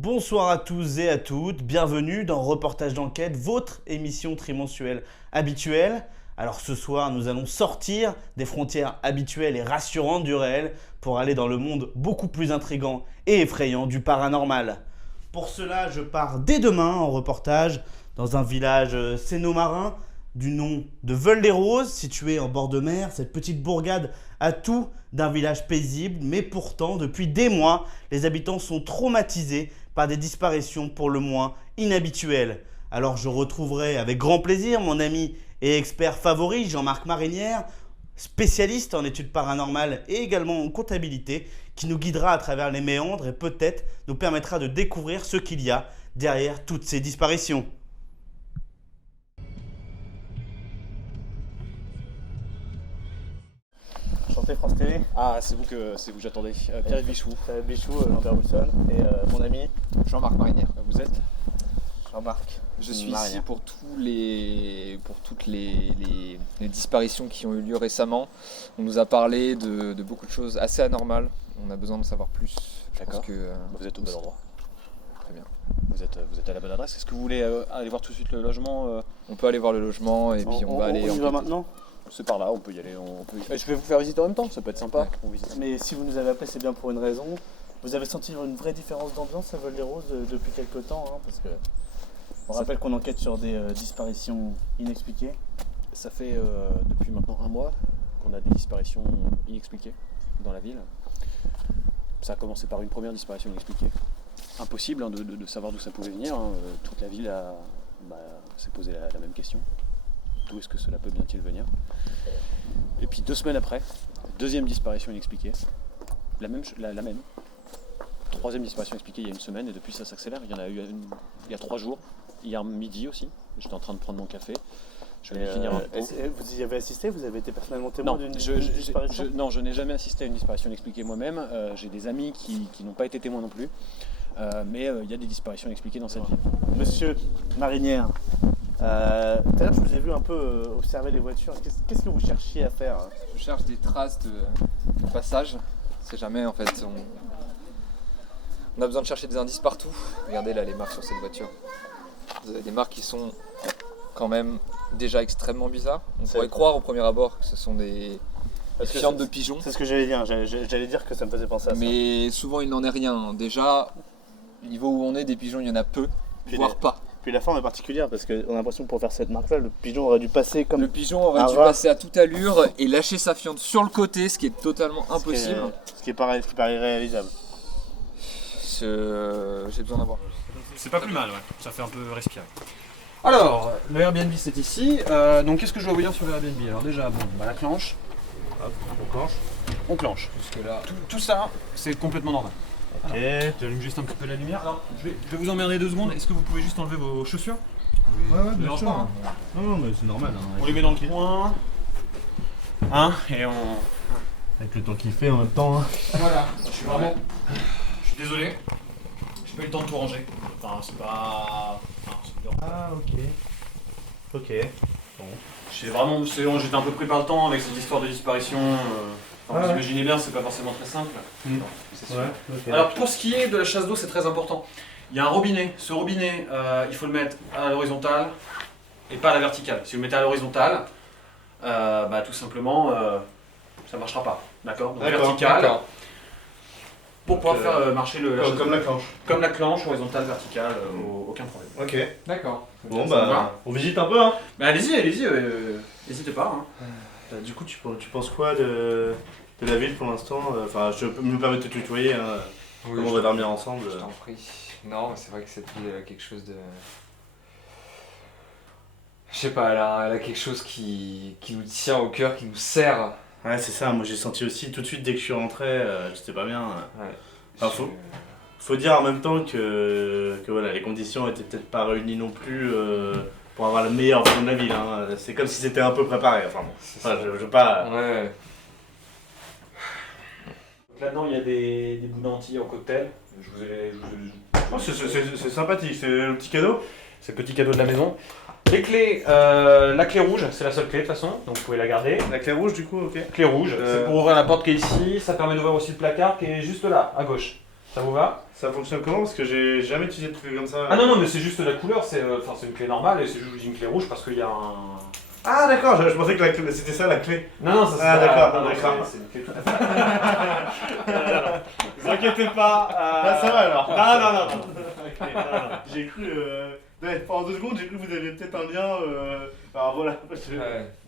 Bonsoir à tous et à toutes, bienvenue dans Reportage d'enquête, votre émission trimensuelle habituelle. Alors ce soir, nous allons sortir des frontières habituelles et rassurantes du réel pour aller dans le monde beaucoup plus intrigant et effrayant du paranormal. Pour cela, je pars dès demain en reportage dans un village sénomarin du nom de Veul-les-Roses, situé en bord de mer. Cette petite bourgade a tout d'un village paisible, mais pourtant, depuis des mois, les habitants sont traumatisés par des disparitions pour le moins inhabituelles. Alors je retrouverai avec grand plaisir mon ami et expert favori, Jean-Marc Marinière, spécialiste en études paranormales et également en comptabilité, qui nous guidera à travers les méandres et peut-être nous permettra de découvrir ce qu'il y a derrière toutes ces disparitions. Enchanté, France TV. Ah, c'est vous que j'attendais. Pierre Bichou. Bichou, Lambert Wilson et mon ami Jean-Marc Marinière. Vous êtes? Jean-Marc. Je suis ici pour toutes les disparitions qui ont eu lieu récemment. On nous a parlé de beaucoup de choses assez anormales. On a besoin de savoir plus. D'accord. Que, vous êtes au bon endroit. Très bien. Vous êtes à la bonne adresse. Est-ce que vous voulez aller voir tout de suite le logement On peut aller voir le logement et puis on va aller. On y va maintenant. C'est par là, on peut y aller. Je vais vous faire visiter en même temps, ça peut être sympa. Ouais. On visite. Mais si vous nous avez appelé, c'est bien pour une raison. Vous avez senti une vraie différence d'ambiance à Veul-les-Roses depuis quelques temps, hein, parce que on rappelle qu'on enquête sur des disparitions inexpliquées. Ça fait depuis maintenant un mois qu'on a des disparitions inexpliquées dans la ville. Ça a commencé par une première disparition inexpliquée. Impossible de savoir d'où ça pouvait venir. Hein. Toute la ville s'est posé la même question. D'où est-ce que cela peut bien-il venir? Et puis 2 semaines après, deuxième disparition inexpliquée. La même. Troisième disparition expliquée il y a 1 semaine et depuis ça s'accélère. Il y en a eu il y a 3 jours. Hier midi aussi. J'étais en train de prendre mon café. Je vais finir un pot. Vous y avez assisté? Vous avez été personnellement témoin d'une disparition? Non, je n'ai jamais assisté à une disparition inexpliquée moi-même. J'ai des amis qui n'ont pas été témoins non plus. Mais il y a des disparitions inexpliquées dans cette ville. Monsieur Marinière, tout à l'heure je vous ai vu un peu observer les voitures. Qu'est-ce que vous cherchiez à faire? Je cherche des traces de passage. C'est jamais en fait. On a besoin de chercher des indices partout. Regardez là les marques sur cette voiture. Vous avez des marques qui sont quand même déjà extrêmement bizarres. On pourrait croire au premier abord que ce sont des fientes de pigeons. C'est ce que j'allais dire. J'allais dire que ça me faisait penser à ça. Mais souvent il n'en est rien. Déjà, au niveau où on est, des pigeons il y en a peu, voire pas. Puis la forme est particulière parce qu'on a l'impression que pour faire cette marque-là, le pigeon aurait dû passer comme. Le pigeon aurait dû passer à toute allure et lâcher sa fiente sur le côté, ce qui est totalement impossible. Ce qui paraît irréalisable. J'ai besoin d'avoir. C'est pas plus mal, ouais. Ça fait un peu respirer. Alors, le Airbnb c'est ici. Donc qu'est-ce que je dois vous dire sur le Airbnb? Alors déjà, la clenche. Hop, on clenche. On clenche. Parce que là, tout ça, c'est complètement normal. Ok. J'allume juste un petit peu la lumière. Alors, je vais vous emmerder 2 secondes. Est-ce que vous pouvez juste enlever vos chaussures? Ouais, bien sûr. Pas, hein. Non, mais c'est normal. Hein, On les met dans le coin. Hein? Et on... Avec le temps qu'il fait en même temps. Hein. Voilà. Je suis désolé. J'ai pas eu le temps de tout ranger. Enfin, c'est pas... Ah, ok. Ok. Bon. J'étais un peu pris par le temps avec cette histoire de disparition. Vous imaginez bien, c'est pas forcément très simple. Non, c'est sûr. Ouais, okay. Alors pour ce qui est de la chasse d'eau, c'est très important. Il y a un robinet. Ce robinet, il faut le mettre à l'horizontale et pas à la verticale. Si vous le mettez à l'horizontale, tout simplement, ça ne marchera pas. D'accord? Donc verticale. Pour pouvoir faire marcher la chasse comme d'eau. la clenche. Comme la clenche, horizontale, verticale, aucun problème. Ok. D'accord. Bon, on visite un peu, hein. Mais allez-y, n'hésitez pas. Hein. Du coup, tu penses quoi de la ville pour l'instant? Enfin, je peux me permettre de te tutoyer. Hein. Oui, Comment on va dormir ensemble? Je t'en prie. Non, c'est vrai que cette ville a quelque chose de... Je sais pas, elle a quelque chose qui nous tient au cœur, qui nous serre. Ouais, c'est ça. Moi, j'ai senti aussi tout de suite dès que je suis rentré, j'étais pas bien. Ouais. Enfin, faut dire en même temps que voilà, les conditions étaient peut-être pas réunies non plus pour avoir la meilleure version de la ville. Hein. C'est comme si c'était un peu préparé. Enfin bon, je veux pas. Ouais. Là-dedans, il y a des bouts d'antilles en cocktail. C'est sympathique, c'est le petit cadeau. C'est le petit cadeau de la maison. Les clés, la clé rouge, c'est la seule clé de toute façon, donc vous pouvez la garder. La clé rouge du coup, ok. Clé rouge, c'est pour ouvrir la porte qui est ici, ça permet d'ouvrir aussi le placard qui est juste là, à gauche. Ça vous va? Ça fonctionne comment? Parce que j'ai jamais utilisé de trucs comme ça. Ah non, mais c'est juste la couleur, c'est une clé normale et c'est juste une clé rouge parce qu'il y a un... Ah d'accord, je pensais que c'était ça la clé. Non, ça c'est Ah d'accord, non, d'accord. c'est une clé tout à fait. Ne vous inquiétez pas. Ah, ça va alors. Non. Ok, non. J'ai cru... Ouais, pendant 2 secondes, j'ai cru que vous aviez peut-être un lien... Alors voilà, parce que...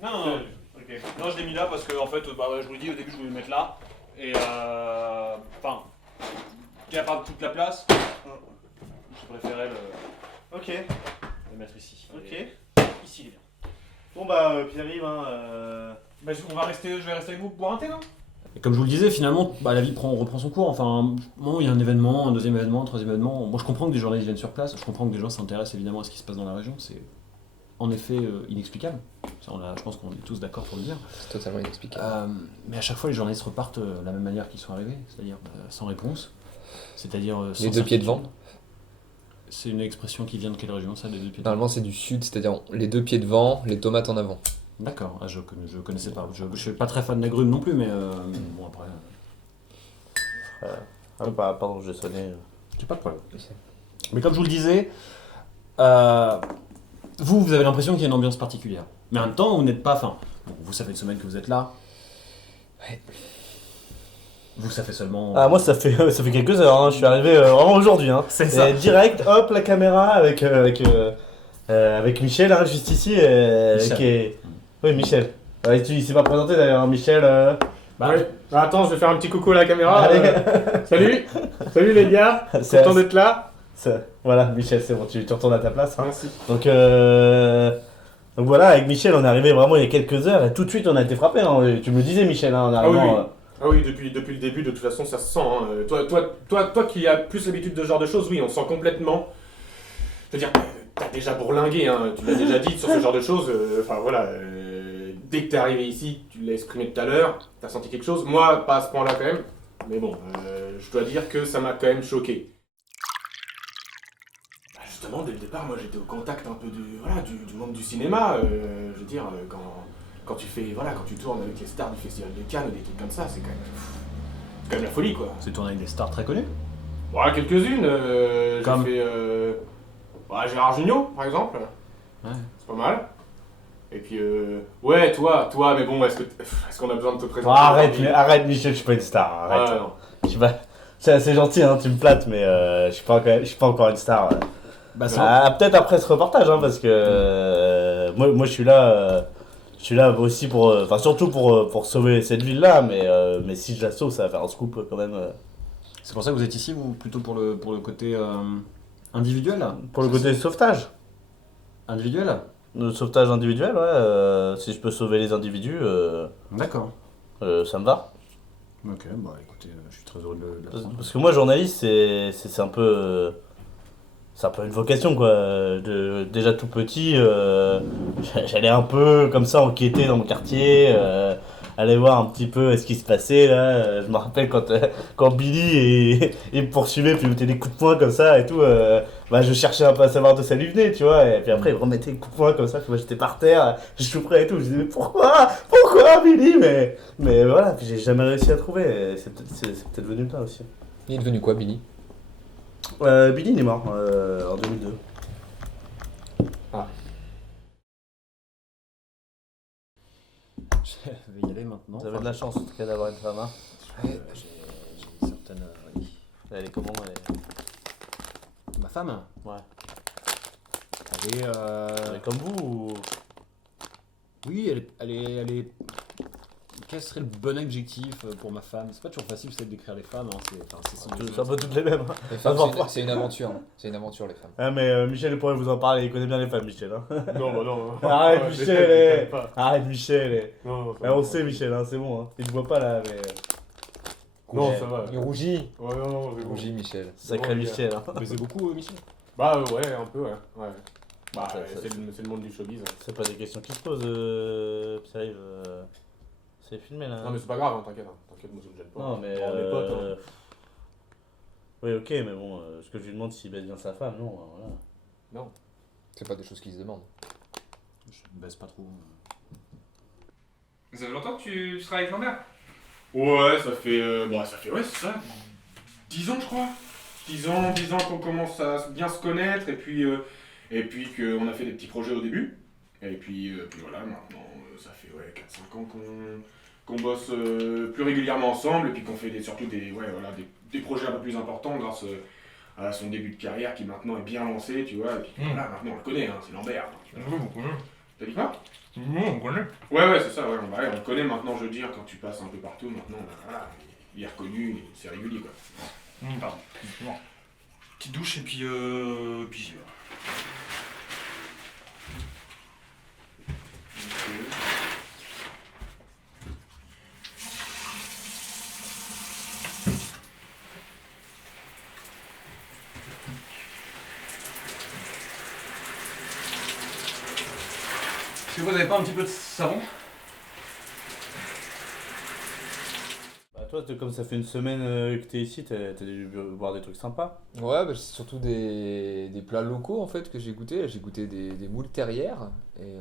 Non. Ok. Non, je l'ai mis là parce que en fait, je vous le dis, au début je voulais le mettre là. Et enfin, il n'y a pas toute la place. Je préférais Ok, le mettre ici. ok. Et ici, il est bien. Bon bah, Pierre-Yves, hein... Je vais rester avec vous pour boire un thé, non? Et comme je vous le disais, finalement, la vie reprend son cours. Enfin, il y a un événement, un deuxième événement, un troisième événement. Moi, je comprends que des journalistes viennent sur place. Je comprends que des gens s'intéressent évidemment à ce qui se passe dans la région. C'est en effet inexplicable. Ça, je pense qu'on est tous d'accord pour le dire. C'est totalement inexplicable. Mais à chaque fois, les journalistes repartent de la même manière qu'ils sont arrivés, c'est-à-dire sans réponse. C'est-à-dire sans Les 2 pieds devant. C'est une expression qui vient de quelle région, ça, les 2 pieds devant? Normalement, c'est du sud, c'est-à-dire les 2 pieds devant, les tomates en avant. D'accord, je connaissais pas. Je suis pas très fan d'agrumes non plus, mais bon, après. Pardon, j'ai sonné. J'ai pas de problème. Mais comme je vous le disais, vous avez l'impression qu'il y a une ambiance particulière. Mais en même temps, vous n'êtes pas. Enfin, bon, vous, ça fait une semaine que vous êtes là. Ouais. Vous, ça fait seulement. Ah moi ça fait quelques heures, hein. Je suis arrivé vraiment aujourd'hui. Hein. C'est ça. Et direct, hop, la caméra avec Michel, hein, juste ici. Michel. Qui est... Oui, Michel. Il s'est pas présenté d'ailleurs, hein, Michel. Bah, Ouais. Attends, je vais faire un petit coucou à la caméra. Allez. Salut. Salut les gars. C'est- Content d'être là. Voilà, Michel, c'est bon, tu retournes à ta place. Hein. Merci. Donc voilà, avec Michel, on est arrivé vraiment il y a quelques heures et tout de suite on a été frappé. Hein. Tu me le disais, Michel, hein, en arrivant. oui. Ah oui, depuis le début, de toute façon, ça se sent. Hein. Toi qui as plus l'habitude de ce genre de choses, oui, on sent complètement. Je veux dire, t'as déjà bourlingué, hein, tu l'as déjà dit sur ce genre de choses. Enfin voilà, dès que t'es arrivé ici, tu l'as exprimé tout à l'heure, t'as senti quelque chose. Moi, pas à ce point-là quand même. Mais bon, je dois dire que ça m'a quand même choqué. Bah, justement, dès le départ, moi j'étais au contact un peu du monde du cinéma. Je veux dire, quand tu tournes avec les stars du Festival de Cannes ou des trucs comme ça, c'est quand même la folie, quoi. c'est tourné avec des stars très connues. Voilà, quelques-unes. Comme J'ai fait Gérard Jugnot, par exemple. Ouais. C'est pas mal. Et puis, ouais, toi, mais bon, est-ce qu'on a besoin de te Oh, présenter arrête, Michel, je suis pas une star. Arrête. Ah, non. Je suis pas... C'est gentil, hein, tu me plates, mais je suis pas encore une star. Bah, ça. Peut-être après ce reportage, hein, parce que moi je suis là. Je suis là aussi surtout pour sauver cette ville-là, mais si je la sauve, ça va faire un scoop quand même. C'est pour ça que vous êtes ici, vous, plutôt pour le côté individuel? Pour le côté sauvetage. Individuel? Le sauvetage individuel, ouais. Si je peux sauver les individus, D'accord. ça me va. Ok, bah écoutez, je suis très heureux de l'apprendre. Parce que moi, journaliste, c'est un peu. C'est un peu une vocation, quoi. Déjà tout petit, j'allais un peu comme ça enquêter dans mon quartier, aller voir un petit peu ce qui se passait là. Je me rappelle quand Billy il me poursuivait, puis il mettait des coups de poing comme ça et tout. Je cherchais un peu à savoir d'où ça lui venait, tu vois. Et puis après, il me remettait des coups de poing comme ça, puis moi j'étais par terre, je souffrais et tout. Je disais, mais pourquoi Billy mais voilà, puis j'ai jamais réussi à trouver. C'est peut-être venu de là aussi. Il est devenu quoi, Billy? Billy il est mort en 2002. Je vais y aller maintenant. Vous avez de la chance en tout cas d'avoir une femme. Hein. J'ai une certaine. Oui. Elle est comment Ma femme? Ouais. Elle est. Elle est comme vous ou... Oui, elle est. Quel serait le bon adjectif pour ma femme? C'est pas toujours facile de décrire les femmes, hein. C'est un peu toutes les mêmes. Hein. Les femmes, Attends, c'est une aventure. C'est une aventure, les femmes. Ah mais Michel pourrait vous en parler, il connaît bien les femmes Michel. Hein. Non, bah non. Arrête Ouais, Michel, déconne pas. arrête Michel. Non, On sait Michel, hein, c'est bon. Hein. Il te voit pas là, mais... Non, ça va. Il rougit. Ouais, non, c'est Il bon. rougit, Michel. Sacré Bon, Michel. Hein. Mais c'est beaucoup, Michel. Bah ouais, un peu, ouais. Bah, Ça, c'est le monde du showbiz. C'est pas des questions qui se posent, Pierre-Yves. C'est filmé là. Non, mais c'est pas grave, hein, t'inquiète, moi ça me gêne pas. Non, mais... On est potes, hein. Oui, ok, mais bon, ce que je lui demande s'il baise bien sa femme, non, voilà. Non. C'est pas des choses qui se demandent. Je ne baisse pas trop. Ça fait longtemps que tu travailles avec ma mère? Ouais, ça fait, ouais, c'est ça. 10 ans, je crois. 10 ans qu'on commence à bien se connaître, et puis qu'on a fait des petits projets au début. Et puis voilà, maintenant, ça fait 4-5 ans qu'on bosse plus régulièrement ensemble, et puis qu'on fait surtout des projets un peu plus importants grâce à son début de carrière qui maintenant est bien lancé, tu vois. Et puis voilà, maintenant on le connaît, hein, c'est Lambert. Oui, on connaît. T'as dit quoi? Oui, on connaît. Ouais, c'est ça, on le connaît maintenant, je veux dire, quand tu passes un peu partout, maintenant, voilà, il est reconnu, c'est régulier, quoi. Pardon. Bon. Petite douche et puis j'y vais. Est-ce que vous n'avez pas un petit peu de savon? Bah toi, comme ça fait une semaine que t'es ici, t'as dû boire des trucs sympas. Ouais, bah, c'est surtout des plats locaux en fait que j'ai goûté. J'ai goûté des moules terrières. Des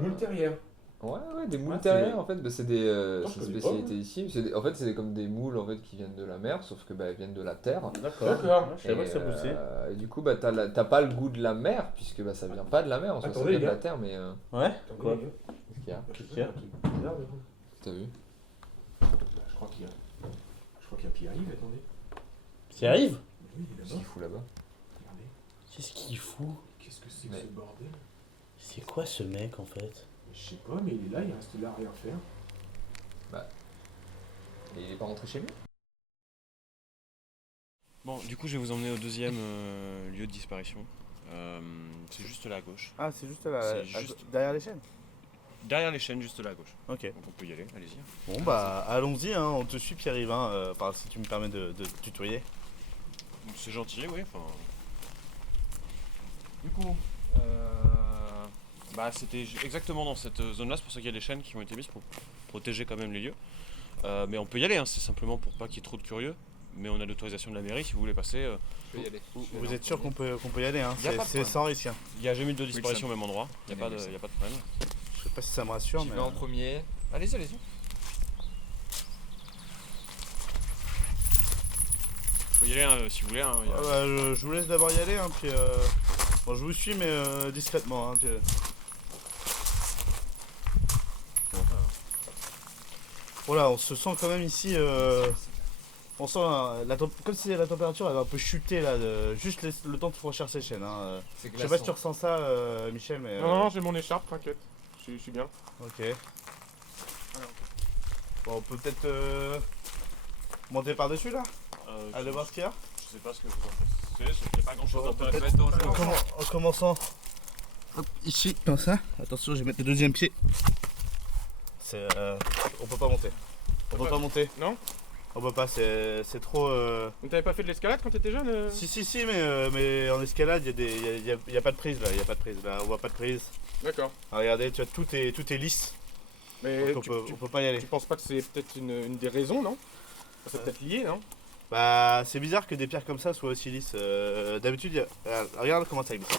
moules terrières. Ouais, des moules Ah, terrières c'est- en fait, bah, c'est je une connais pas, spécialité ici. En fait, c'est comme des moules en fait qui viennent de la mer, sauf que bah, elles viennent de la terre. D'accord. Je savais pas que ça poussait. Et du coup, bah, t'as pas le goût de la mer, puisque bah, ça vient pas de la mer, en soi, ça Attendez, vient de les la gars. terre, mais Ouais. Quoi? qu'est-ce qu'il y a? Qu'est-ce qu'il y a? Bizarre, mais bon. T'as vu? Je crois qu'il y a qui arrive, attendez. Qui arrive? Oui, il est Qu'est-ce là-bas. qu'il fout là-bas? Regardez. Qu'est-ce qu'il fout? Qu'est-ce que c'est que Mais- ce bordel? C'est quoi ce mec en fait? Je sais pas, mais il est là, il reste là à rien faire. Et il est pas rentré chez lui? Bon, du coup, je vais vous emmener au deuxième lieu de disparition. C'est juste là à gauche. Ah, c'est juste C'est juste- derrière les chaînes. Derrière les chaînes, juste là à gauche. Ok. Donc on peut y aller, allez-y. Bon bah allons-y, hein, on te suit Pierre-Yves, hein, si tu me permets de te tutoyer. C'est gentil, oui. Enfin... Du coup, bah, c'était exactement dans cette zone-là, c'est pour ça qu'il y a les chaînes qui ont été mises pour protéger quand même les lieux. Mais on peut y aller, hein, c'est simplement pour pas qu'il y ait trop de curieux. Mais on a l'autorisation de la mairie, si vous voulez passer. Je peux y aller. Vous êtes sûr qu'on peut y aller, hein? Y a pas de C'est problème. sans risque. Hein. Il n'y a jamais eu de disparition au même endroit, il n'y a, Oui, y a pas de problème. Je sais pas si ça me rassure, J'y mais. vais en premier. Allez-y, allez-y. Faut y aller hein, si vous voulez. Hein, y a- Ah bah, je vous laisse d'abord y aller, hein, puis bon, je vous suis, mais discrètement. Hein, Voilà, on se sent quand même ici. On sent comme si la température avait un peu chuté là, juste le temps de franchir ces chaînes. Hein. C'est Je sais pas si tu ressens ça, Michel, mais. Non, j'ai mon écharpe, t'inquiète. Je suis bien. Ok. Bon, on peut peut-être monter par-dessus là? Aller voir ce qu'il y a? Je sais pas ce que vous en pensez, il n'y a pas grand chose On peut d'intéressant. peut-être- En commençant hop, ici, comme ça. Attention, je vais mettre le deuxième pied. On peut pas monter. On peut pas monter. Non? On peut pas, c'est trop. Donc t'avais pas fait de l'escalade quand t'étais jeune Si, mais en escalade, il y a pas de prise là. Il y a pas de prise là. On voit pas de prise. D'accord. Ah, regardez, tu vois, tout est lisse. Mais Donc on peut pas y aller. tu penses pas que c'est peut-être une des raisons, non? C'est peut-être lié, non? Bah, c'est bizarre que des pierres comme ça soient aussi lisses. D'habitude, regarde comment ça glisse.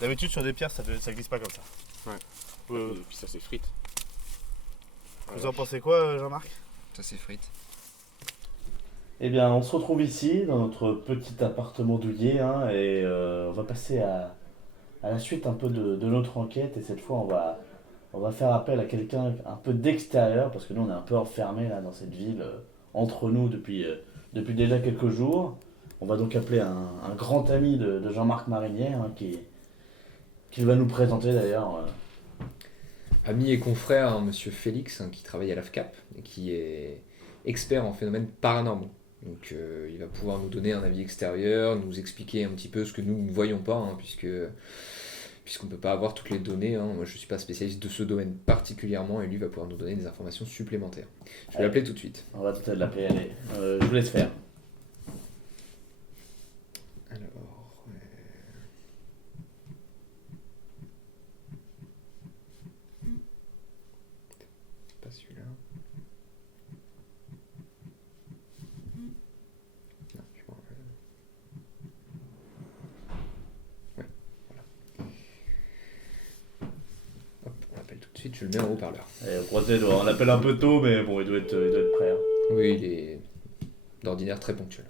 D'habitude, sur des pierres, ça glisse pas comme ça. Ouais. Et puis ça s'effrite. Vous en pensez quoi, Jean-Marc? Ça s'effrite. Eh bien, on se retrouve ici, dans notre petit appartement douillet, hein, et on va passer à la suite un peu de notre enquête. Et cette fois, on va faire appel à quelqu'un un peu d'extérieur, parce que nous, on est un peu enfermés là, dans cette ville, entre nous, depuis déjà quelques jours. On va donc appeler un grand ami de Jean-Marc Marinier, hein, qui va nous présenter d'ailleurs. Ami et confrère, hein, monsieur Félix, hein, qui travaille à l'AFCAP et qui est expert en phénomènes paranormaux. Donc il va pouvoir nous donner un avis extérieur, nous expliquer un petit peu ce que nous ne voyons pas, hein, puisqu'on ne peut pas avoir toutes les données. Hein. Moi je ne suis pas spécialiste de ce domaine particulièrement et lui va pouvoir nous donner des informations supplémentaires. Je vais l'appeler tout de suite. On va peut-être l'appeler, allez. Je vous laisse faire. Alors, c'est pas celui-là. Non, je vois. Ouais, voilà. Hop, on l'appelle tout de suite, je le mets en haut-parleur. On l'appelle un peu tôt, mais bon, il doit être prêt. Hein. Oui, il est d'ordinaire très ponctuel.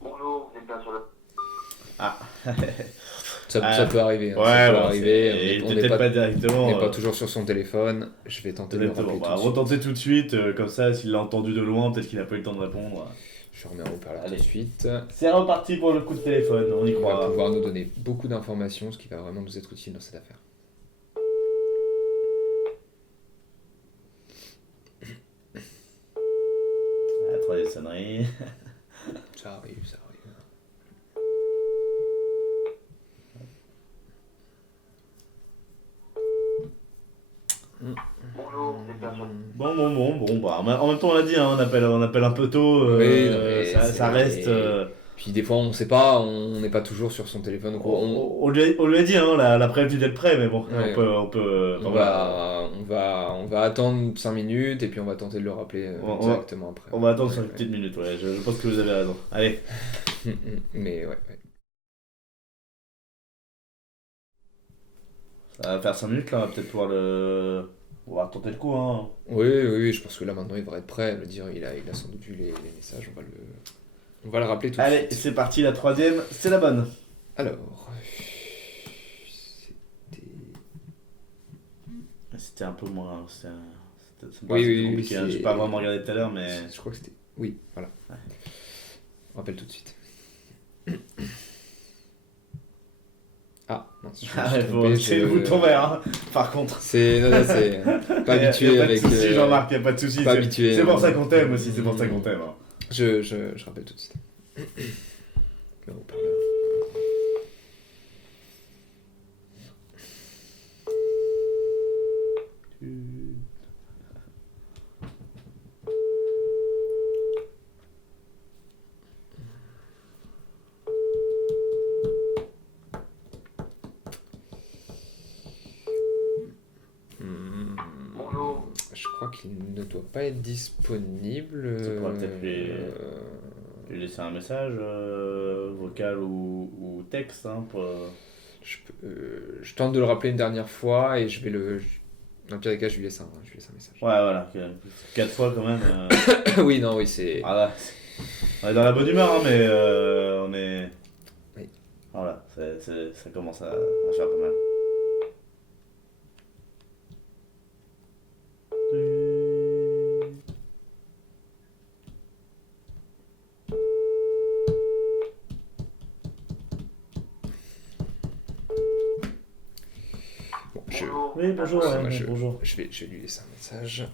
Bonjour, vous êtes bien sur le... Ah. Ça peut arriver. Hein, Ouais, ça peut bon, arriver. On n'est peut-être pas, pas directement. on n'est pas toujours sur son téléphone. Je vais tenter de le Exactement. rappeler Bah, tout de suite. retentez tout de suite, comme ça, s'il l'a entendu de loin, peut-être qu'il n'a pas eu le temps de répondre. Je remets en haut-parleur tout Allez. de suite. C'est reparti pour le coup de téléphone, on y On va croit. pouvoir nous donner beaucoup d'informations, ce qui va vraiment nous être utile dans cette affaire. La troisième sonnerie. Ça arrive, ça arrive. Bonjour, vous êtes bien sur le... Bon, bah, en même temps, on l'a dit, hein, on appelle un peu tôt, Oui, non, mais ça c'est- reste. Puis des fois, on sait pas, on n'est pas toujours sur son téléphone. Donc On lui a dit, hein, la prévenue d'être prêt, mais bon, Ouais. on peut. on va attendre 5 minutes et puis on va tenter de le rappeler directement après. On va attendre 5 Ouais, petites minutes, ouais, je pense que vous avez raison. Allez. ouais. Mais ouais. Ça va faire 5 minutes là, on va peut-être pouvoir le. On va tenter le coup, hein. Oui, je pense que là maintenant il devrait être prêt à le dire. Il a sans doute vu les messages. On va le rappeler tout de Allez, suite. c'est parti, la troisième, c'est la bonne. Alors. C'était un peu moins. Ça me Oui, paraissait oui, plus compliqué, hein. c'est- J'ai pas vraiment regardé tout à l'heure, mais. Je crois que c'était. Oui, voilà. Ouais. On rappelle tout de suite. Ah, mince, je me Ah, suis ouais, trompé, c'est le bouton vert, hein. Par contre. C'est. Non, c'est pas Y a habitué pas avec. de soucis, Jean-Marc, y a pas de soucis. pas c'est- habitué, C'est pour hein. ça qu'on t'aime aussi, c'est pour ça qu'on t'aime. Hein. Je rappelle tout de suite. Le haut-parleur. Bonjour. Je crois qu'il ne doit pas être disponible. Tu pourras peut-être lui laisser un message vocal ou texte hein, pour. Je tente de le rappeler une dernière fois et je vais le. Dans le pire des cas, je lui laisse un message. Ouais, voilà, 4 fois quand même. Oui, non, oui, c'est. Ah là, on est dans la bonne humeur, hein, mais on est. Oui. Voilà, ça commence à faire pas mal. Bon, Bonjour. Oui, bonjour, Moi, ouais, bonjour. je vais lui laisser un message.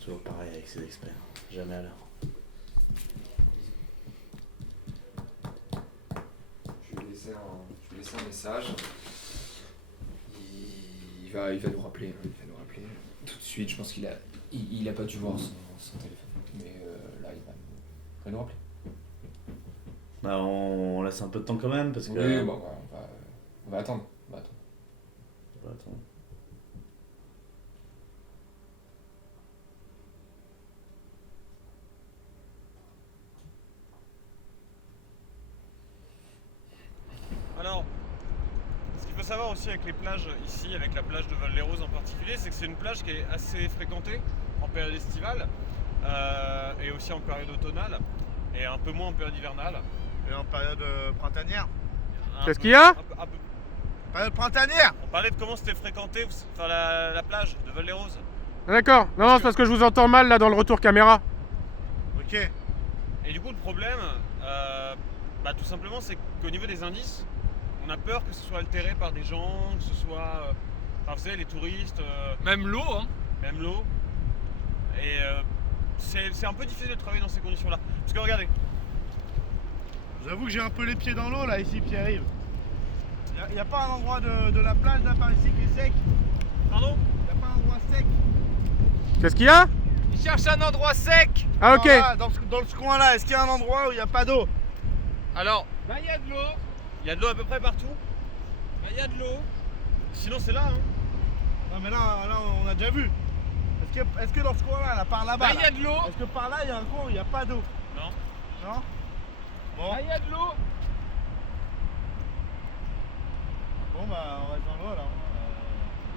Toujours pareil avec ces experts, jamais à l'heure. Je vais lui laisser un message. Il va nous rappeler. Il va nous rappeler tout de suite. Je pense qu'il a pas dû voir son téléphone. Mais là, il va nous rappeler. Bah, on laisse un peu de temps quand même parce que. Oui, bon, on va attendre. Attends. Alors, ce qu'il faut savoir aussi avec les plages ici, avec la plage de Val-les-Roses en particulier, c'est que c'est une plage qui est assez fréquentée en période estivale et aussi en période automnale et un peu moins en période hivernale. Et en période printanière. Qu'est-ce qu'il y a peu. Période printanière. On parlait de comment c'était fréquenté, enfin la plage de Val-les-Roses. D'accord. Non, c'est parce que je vous entends mal là dans le retour caméra. Ok. Et du coup, le problème, tout simplement, c'est qu'au niveau des indices, on a peur que ce soit altéré par des gens, que ce soit, vous savez, les touristes. Même l'eau, hein. Même l'eau. Et c'est un peu difficile de travailler dans ces conditions-là. Parce que regardez, J'avoue que j'ai un peu les pieds dans l'eau là ici, Pierre-Yves. Y a pas un endroit de la plage là par ici qui est sec? pardon, Y a pas un endroit sec? Qu'est-ce qu'il y a? il cherche un endroit sec. Ah ok. Dans ce coin là, est-ce qu'il y a un endroit où il n'y a pas d'eau? Alors, Là, il y a de l'eau. il y a de l'eau à peu près partout. Là, il y a de l'eau. Sinon, c'est là. Hein. Non, mais là, on a déjà vu. Est-ce que dans ce coin-là, par là-bas, Là, il y a de l'eau. est-ce que par là, il y a un coin où il n'y a pas d'eau? Non. Non? Bon. Là, il y a de l'eau. Bon, bah, on reste dans l'eau alors.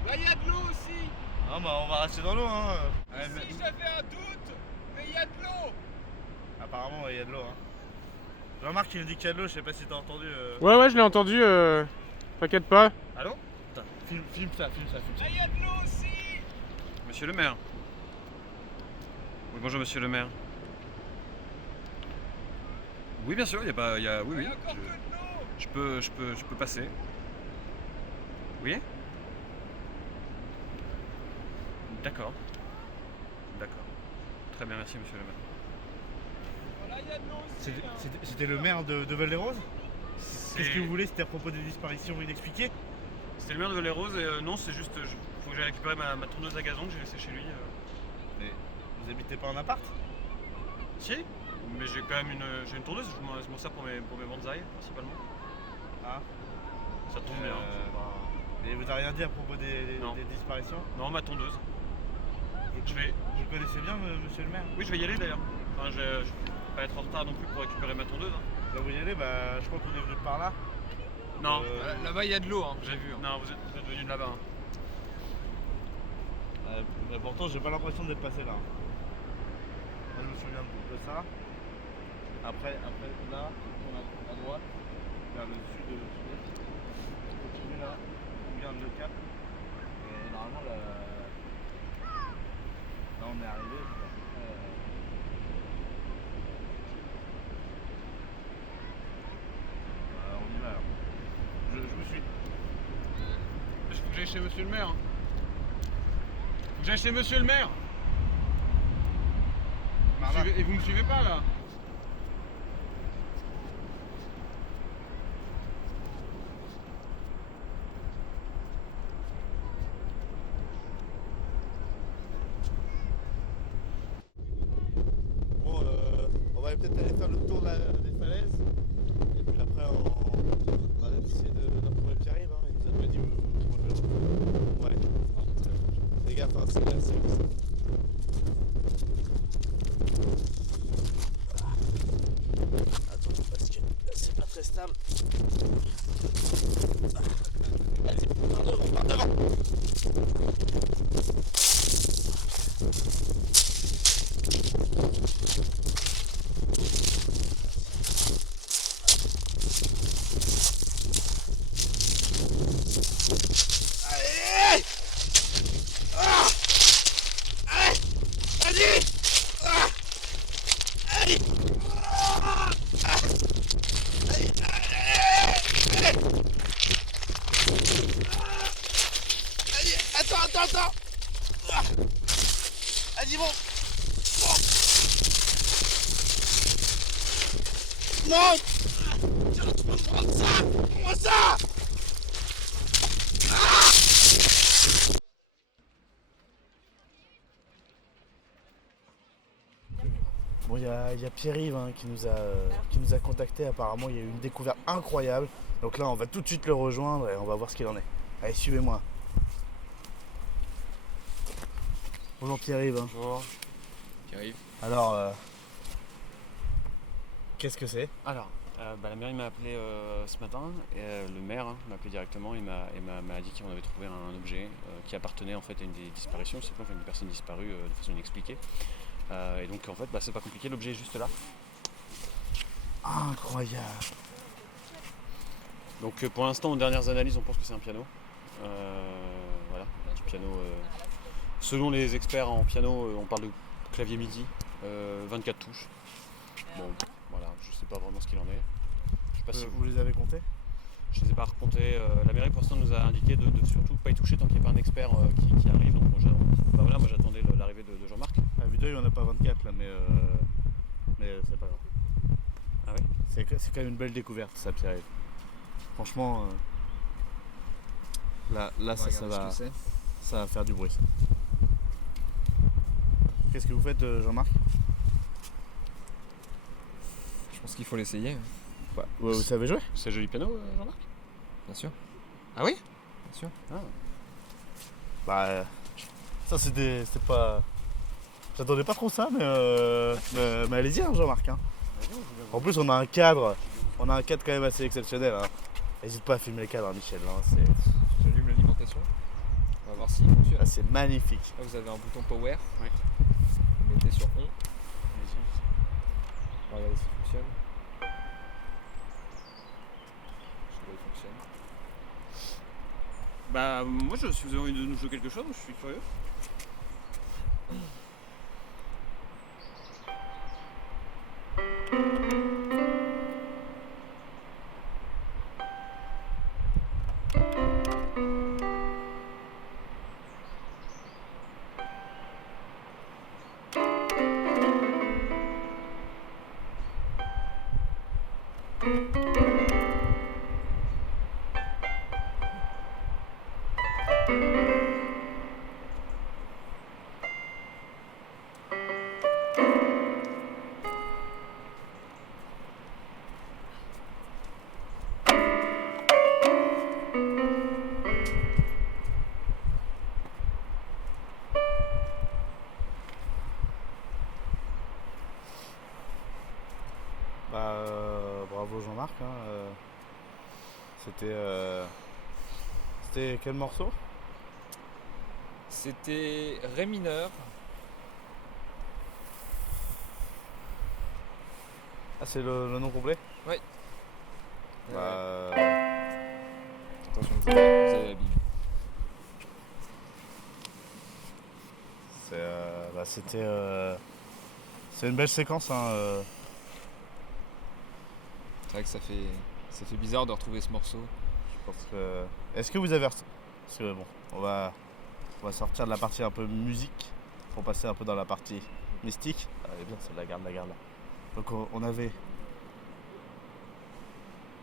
Là, il y a de l'eau aussi. Non, bah, on va rester dans l'eau, hein. Si j'avais un doute, mais il y a de l'eau. Apparemment, il y a de l'eau, hein. Jean-Marc, il nous dit qu'il y a de l'eau, je sais pas si t'as entendu. Ouais, je l'ai entendu. T'inquiète pas. Allô? Putain, filme ça. Là, il y a de l'eau aussi. Monsieur le maire. Oui, bonjour, monsieur le maire. Oui, bien sûr, il y a pas. Oui, oui. Je peux passer. Oui? D'accord. Très bien, merci, monsieur le maire. C'était le maire de Val-des-Roses? Qu'est-ce que vous voulez? C'était à propos des disparitions inexpliquées? C'était le maire de Val-des-Roses et non, c'est juste. Faut que j'aille récupérer ma tondeuse à gazon que j'ai laissée chez lui. Mais vous habitez pas en appart? Si, mais j'ai quand même une tondeuse, je m'en sers pour mes bonsaïs principalement. Ah. Ça tombe bien. Et vous avez rien dit à propos des Non. disparitions? Non, ma tondeuse. Vous connaissez bien, monsieur le maire? Oui, je vais y aller d'ailleurs. Enfin, je vais pas être en retard non plus pour récupérer ma tondeuse. Hein. Là vous y allez, bah je crois qu'on est venu par là. Non. Là-bas, il y a de l'eau, hein, j'ai vu. Non, vous êtes venu de là-bas. Hein. Mais pourtant j'ai pas l'impression d'être passé là. Moi je me souviens de ça. Après là, on tourne à droite, vers le sud-est. On continue là, on garde le cap. Et normalement là on est arrivé. On y va alors. Je vous suis. Il faut que j'aille chez monsieur le maire. Faut que j'aille chez monsieur le maire. Et vous me suivez pas là? Bon, on va peut-être aller faire le tour des falaises. Et puis après, on va essayer de retrouver Pierre-Yves. Hein. Il nous a pas dit où on le fait. Ouais. Fais gaffe, hein, c'est glacé. Attends, parce que c'est pas très stable. Allez, par devant. Allez! Ah! Allez! Vas-y! Ah! Allez! Ah! Allez! Allez! Allez! Attends! Ah! Vas-y, bon! Non! Tiens, tu peux prendre ça! Prends-moi ça! Bon, il y a Pierre-Yves hein, qui nous a contacté. Apparemment, il y a eu une découverte incroyable. Donc là, on va tout de suite le rejoindre et on va voir ce qu'il en est. Allez, suivez-moi. Bonjour Pierre-Yves. Hein. Bonjour. Pierre-Yves. Alors, qu'est-ce que c'est? Alors, la mairie m'a appelé ce matin, et le maire m'a appelé directement et m'a dit qu'on avait trouvé un objet qui appartenait en fait à une des disparitions, c'est pas une personne disparue de façon inexpliquée. Et donc en fait c'est pas compliqué, l'objet est juste là. Incroyable. Donc pour l'instant, aux dernières analyses, on pense que c'est un piano. Voilà, un petit piano. Selon les experts en piano, on parle de clavier MIDI, 24 touches. Bon, voilà, je sais pas vraiment ce qu'il en est. Je sais pas si Vous les avez comptés? Je les ai pas recomptés. La mairie pour l'instant nous a indiqué de surtout pas y toucher tant qu'il n'y a pas un expert qui arrive. Donc voilà, moi j'attendais l'arrivée de Jean-Marc. À vue d'œil, on n'a pas 24 là, mais c'est pas grave. Ah oui. C'est quand même une belle découverte, ça, Pierre-Yves. Franchement, là ça va faire du bruit. Ça. Qu'est-ce que vous faites, Jean-Marc? Je pense qu'il faut l'essayer. Vous savez jouer? C'est joli piano, Jean-Marc? Bien sûr. Ah oui? Bien sûr. Bah, ça c'est pas... J'attendais pas trop ça, mais allez-y, hein, Jean-Marc. Hein. En plus, on a un cadre quand même assez exceptionnel. Hein. N'hésite pas à filmer le cadre, hein, Michel. Hein, J'allume l'alimentation. On va voir s'il fonctionne. ah, c'est magnifique. Là, vous avez un bouton power. Ouais. Vous mettez sur on. On va regarder s'il fonctionne. Je sais pas, il fonctionne. Bah moi, si vous avez envie de nous jouer quelque chose, je suis curieux. Bah, bravo Jean-Marc. Hein, C'était quel morceau? C'était Ré mineur. Ah, c'est le nom complet? Oui. Bah, Attention, vous avez la bille. c'est une belle séquence. Hein, C'est vrai que ça fait bizarre de retrouver ce morceau. Je pense que... Est-ce que vous avez... Parce que bon, on va sortir de la partie un peu musique pour passer un peu dans la partie mystique. Elle est bien, c'est la garde là. Donc on avait...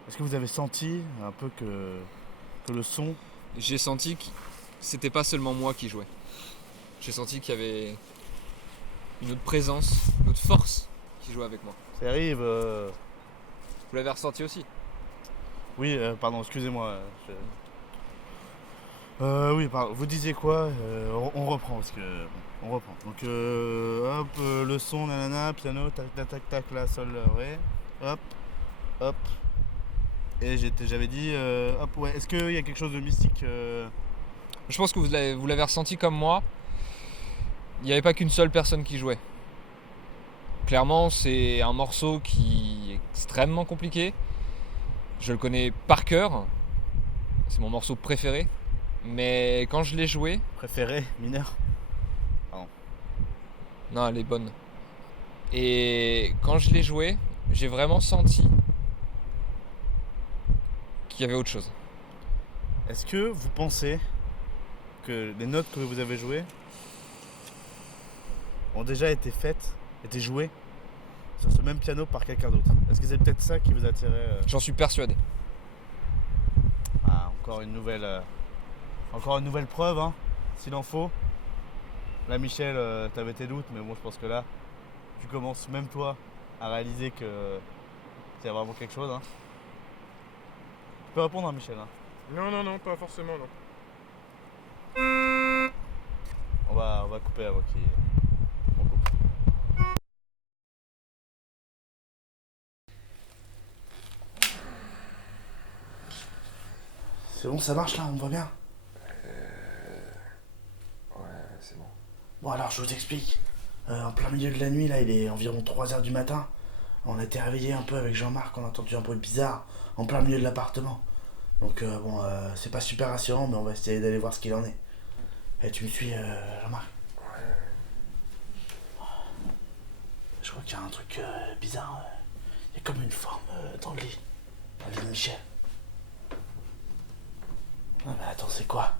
Est-ce que vous avez senti un peu que le son... J'ai senti que c'était pas seulement moi qui jouais. J'ai senti qu'il y avait une autre présence, une autre force qui jouait avec moi. Ça arrive... Vous l'avez ressenti aussi? Oui, pardon, excusez-moi. Oui, pardon. Vous disiez quoi? On reprend parce que... On reprend. Donc, hop, le son, nanana, piano, tac, tac, tac, tac, la, sol, ré. Hop, hop. Et j'avais dit, hop, ouais. Est-ce qu'il y a quelque chose de mystique Je pense que vous l'avez ressenti comme moi. Il n'y avait pas qu'une seule personne qui jouait. Clairement, c'est un morceau qui est extrêmement compliqué. Je le connais par cœur. C'est mon morceau préféré. Mais quand je l'ai joué... Préféré, mineur? Non, elle est bonne. Et quand je l'ai joué, j'ai vraiment senti qu'il y avait autre chose. Est-ce que vous pensez que les notes que vous avez jouées ont déjà été jouées sur ce même piano par quelqu'un d'autre? Est-ce que c'est peut-être ça qui vous attirait J'en suis persuadé. Ah, encore une nouvelle preuve, hein, s'il en faut. Là, Michel, t'avais tes doutes, mais bon, je pense que là, tu commences même toi à réaliser que c'est vraiment quelque chose. Hein. Tu peux répondre, hein, Michel. Hein. Non, pas forcément, non. On va couper avant qu'il... On coupe. C'est bon, ça marche là, on me voit bien? Ouais, c'est bon. Bon, alors je vous explique. En plein milieu de la nuit, là, il est environ 3h du matin. On a été réveillés un peu avec Jean-Marc, on a entendu un bruit bizarre en plein milieu de l'appartement. Donc bon, c'est pas super rassurant, mais on va essayer d'aller voir ce qu'il en est. Et tu me suis, Jean-Marc? Ouais. Je crois qu'il y a un truc bizarre. Il y a comme une forme dans le lit. Dans le lit de Michel. Ah mais attends, c'est quoi?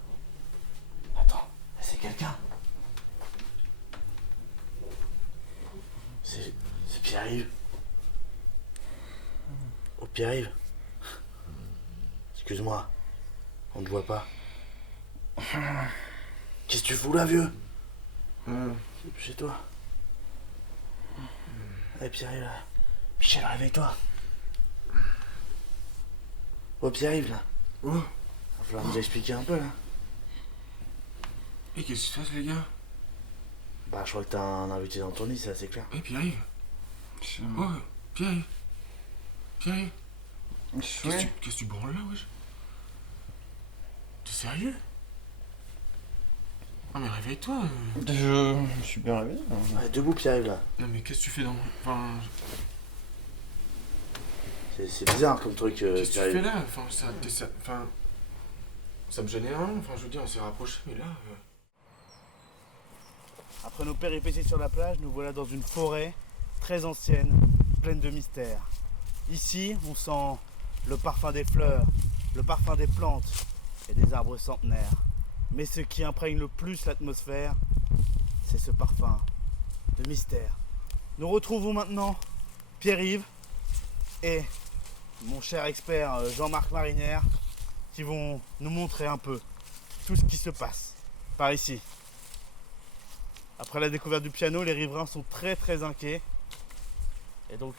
Attends, c'est quelqu'un? C'est Pierre-Yves. Oh, Pierre-Yves. Excuse-moi, on ne te voit pas. Qu'est-ce que tu fous là, vieux? C'est chez toi. Allez, Pierre-Yves. Michel, réveille-toi. Oh, Pierre-Yves, là. Oh. Il va falloir nous expliquer un peu, là. Et qu'est-ce qui se passe, les gars? Bah, je crois que t'as un invité dans ton lit, c'est assez clair. Eh, Pierre-Yves. Oh, Pierre-Yves. Pierre-Yves. Qu'est-ce que tu branles là, wesh? T'es sérieux? Ah, mais réveille-toi. Je me suis bien réveillé. Ouais, debout, Pierre-Yves, là. Non, mais qu'est-ce que tu fais dans mon... Enfin, C'est bizarre comme truc, qu'est-ce que tu Pierre-Yves. fais là? Enfin, enfin... Ça me gênait rien. Enfin, je veux dire, on s'est rapprochés, mais là... Après nos péripéties sur la plage, nous voilà dans une forêt très ancienne, pleine de mystères. Ici, on sent le parfum des fleurs, le parfum des plantes et des arbres centenaires. Mais ce qui imprègne le plus l'atmosphère, c'est ce parfum de mystère. Nous retrouvons maintenant Pierre-Yves et mon cher expert Jean-Marc Marinière qui vont nous montrer un peu tout ce qui se passe par ici. Après la découverte du piano, les riverains sont très inquiets. Et donc,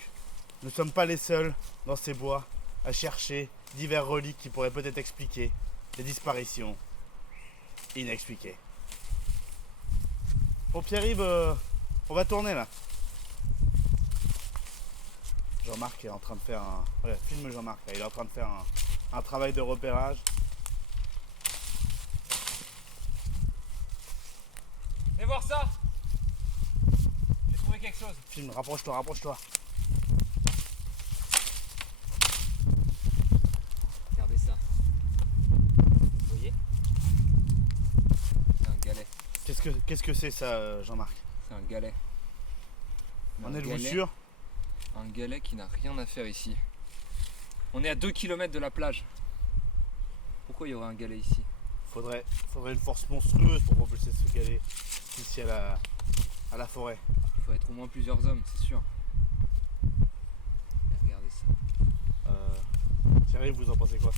nous ne sommes pas les seuls dans ces bois à chercher divers reliques qui pourraient peut-être expliquer les disparitions inexpliquées. Bon, Pierre-Yves, on va tourner là. Jean-Marc est en train de faire un... Regarde, filme Jean-Marc là. Il est en train de faire un travail de repérage. Venez voir ça. J'ai trouvé quelque chose. Filme, rapproche-toi. Regardez ça. Vous voyez? C'est un galet. Qu'est-ce que c'est ça, Jean-Marc? C'est un galet. En Un êtes-vous galet- sûr? Un galet qui n'a rien à faire ici. On est à 2 km de la plage. Pourquoi il y aurait un galet ici? Faudrait une force monstrueuse pour propulser ce galet ici à la forêt. Il faut être au moins plusieurs hommes, c'est sûr. Mais regardez ça. Thierry, vous en pensez quoi?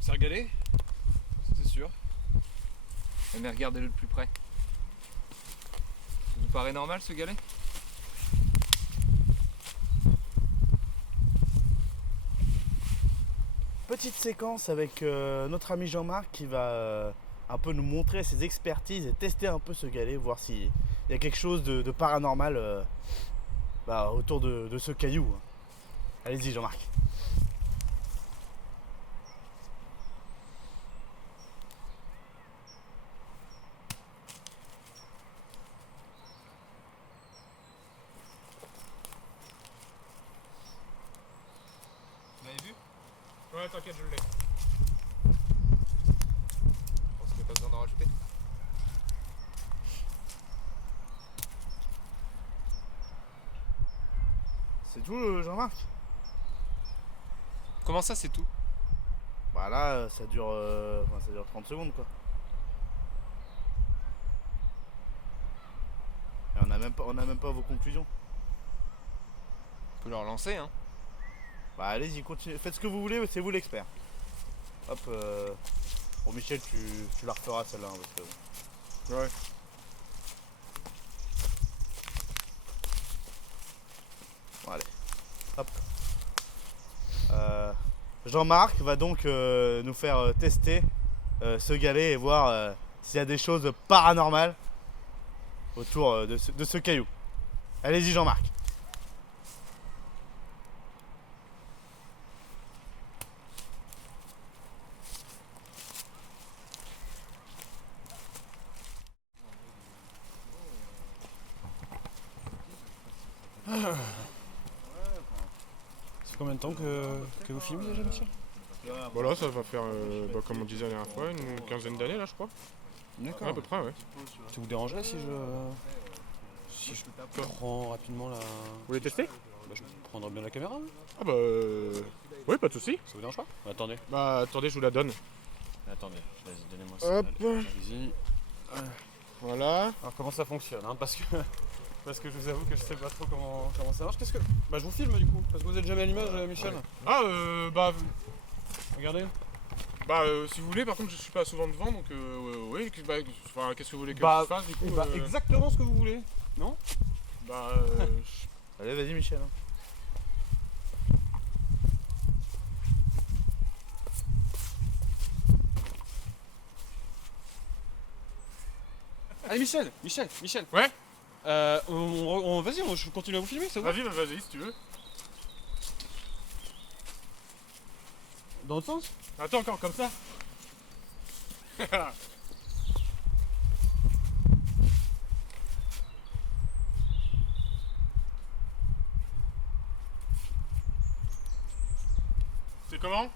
C'est un galet? C'est sûr. Mais regardez-le de plus près. Ça vous paraît normal ce galet? Petite séquence avec notre ami Jean-Marc qui va un peu nous montrer ses expertises et tester un peu ce galet, voir s'il y a quelque chose de paranormal autour de ce caillou. Allez-y Jean-Marc. Vous l'avez vu? Ouais, t'inquiète, je l'ai. Je pense qu'il n'y a pas besoin d'en rajouter. C'est tout Jean-Marc? Comment ça c'est tout? Bah là ça dure 30 secondes quoi. Et on a même pas vos conclusions. On peut leur lancer hein. Bah allez-y, continuez, faites ce que vous voulez, c'est vous l'expert. Hop, bon Michel, tu la referas celle-là. Hein, parce que... Ouais. Bon, allez, hop. Jean-Marc va donc nous faire tester ce galet et voir s'il y a des choses paranormales autour de ce caillou. Allez-y Jean-Marc. C'est combien de temps que vous filmez déjà, Michel? Voilà, ça va faire, comme on disait la dernière fois, une quinzaine d'années là, je crois. D'accord. Ouais, à peu près, ouais. Ça vous dérangerait si je prends rapidement la... Vous voulez tester? Bah, je prendrais bien la caméra. Hein. Ah bah... Oui, pas de soucis. Ça vous dérange pas? Attendez. Bah, attendez, je vous la donne. Attendez, vas-y, donnez-moi ça. Hop. Allez-y. Voilà. Alors comment ça fonctionne hein, parce que je vous avoue que je sais pas trop comment ça marche. Qu'est-ce que... Bah je vous filme du coup, parce que vous êtes jamais à l'image, Michel. Ah, bah... Regardez. Bah, si vous voulez, par contre, je suis pas souvent devant, donc oui, enfin, qu'est-ce que vous voulez que Bah, je fasse, du coup Bah exactement ce que vous voulez. Non? Bah, Allez, vas-y Michel. Hein. Allez, Michel. Ouais. Vas-y, je continue à vous filmer, ça va? Vas-y, si tu veux. Dans l'autre sens? Attends, encore comme ça. C'est comment?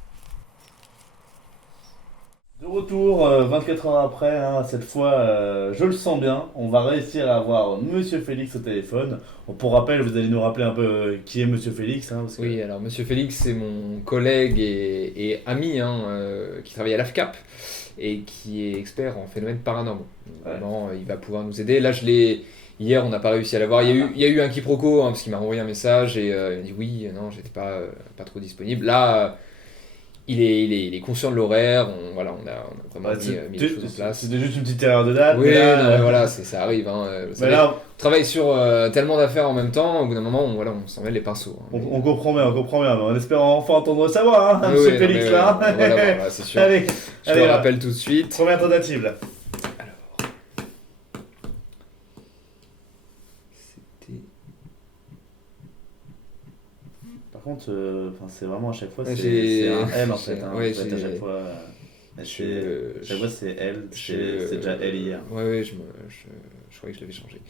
De retour, 24 heures après, hein, cette fois, je le sens bien, on va réussir à avoir Monsieur Félix au téléphone. Bon, pour rappel, vous allez nous rappeler un peu qui est Monsieur Félix, hein, parce que... Oui, alors Monsieur Félix, c'est mon collègue et ami qui travaille à l'AFCAP et qui est expert en phénomènes paranormaux. Ouais. Vraiment, il va pouvoir nous aider. Là, hier, on n'a pas réussi à l'avoir. Il y a eu un quiproquo parce qu'il m'a envoyé un message et il m'a dit oui, non, j'étais pas trop disponible. Là, il est conscient de l'horaire. On a vraiment Ouais, mis les choses en place. C'était juste une petite erreur de date. Oui, mais là, non, mais voilà, ça arrive. Vous savez, là, on travaille sur tellement d'affaires en même temps. Au bout d'un moment, on s'en mêle les pinceaux. on comprend bien, mais on espère enfin entendre sa voix, hein, Oui, Monsieur oui, Félix, mais, là. voilà, c'est sûr. Allez, Je te le rappelle tout de suite. première tentative, là. C'était. Par contre, c'est vraiment à chaque fois, Ouais, c'est un L en fait. Hein, ouais, en fait, à chaque fois, chaque fois c'est L, c'est déjà L hier. Ouais, je croyais que je l'avais changé.